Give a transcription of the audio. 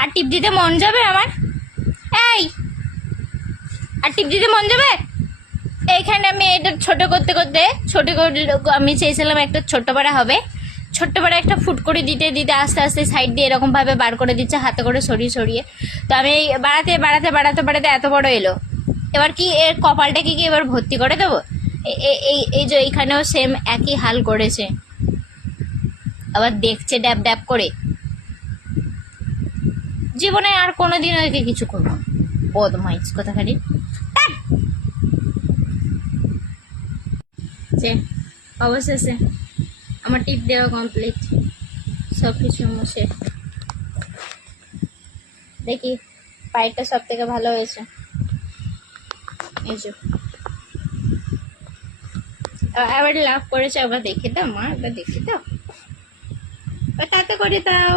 আর টিপ দিতে মন যাবে আমার? এই, আর টিপ দিতে মন যাবে? এইখানে আমি এটা ছোট করতে করতে আমি চেয়েছিলাম একটা ছোট্ট পাড়া হবে, ছোট্ট পাড়া একটা ফুট করে দিতে দিতে আস্তে আস্তে সাইড দিয়ে এরকম ভাবে বার করে দিচ্ছে হাতে করে সরিয়ে সরিয়ে। তো আমি বাড়াতে বাড়াতে বাড়াতে বাড়াতে এত বড় এলো। এবার কি এর কপালটাকে কি এবার ভর্তি করে দেবো? এই যে এইখানেও সেম একই হাল করেছে, আবার দেখছে ড্যাব ড্যাব করে। জীবনে আর কোনোদিন ওকে কিছু করবো না, বদমাইশ কথাখালি। যে অবশেষে আমার টিপ দেওয়া কমপ্লিট, সব কিছু মুছে। দেখি পায়েরটা সব থেকে ভালো হয়েছে। এই যে আবার লাভ করেছে, আবার দেখে দাও মা, একবার দেখে দাও, তাতে করে দাও।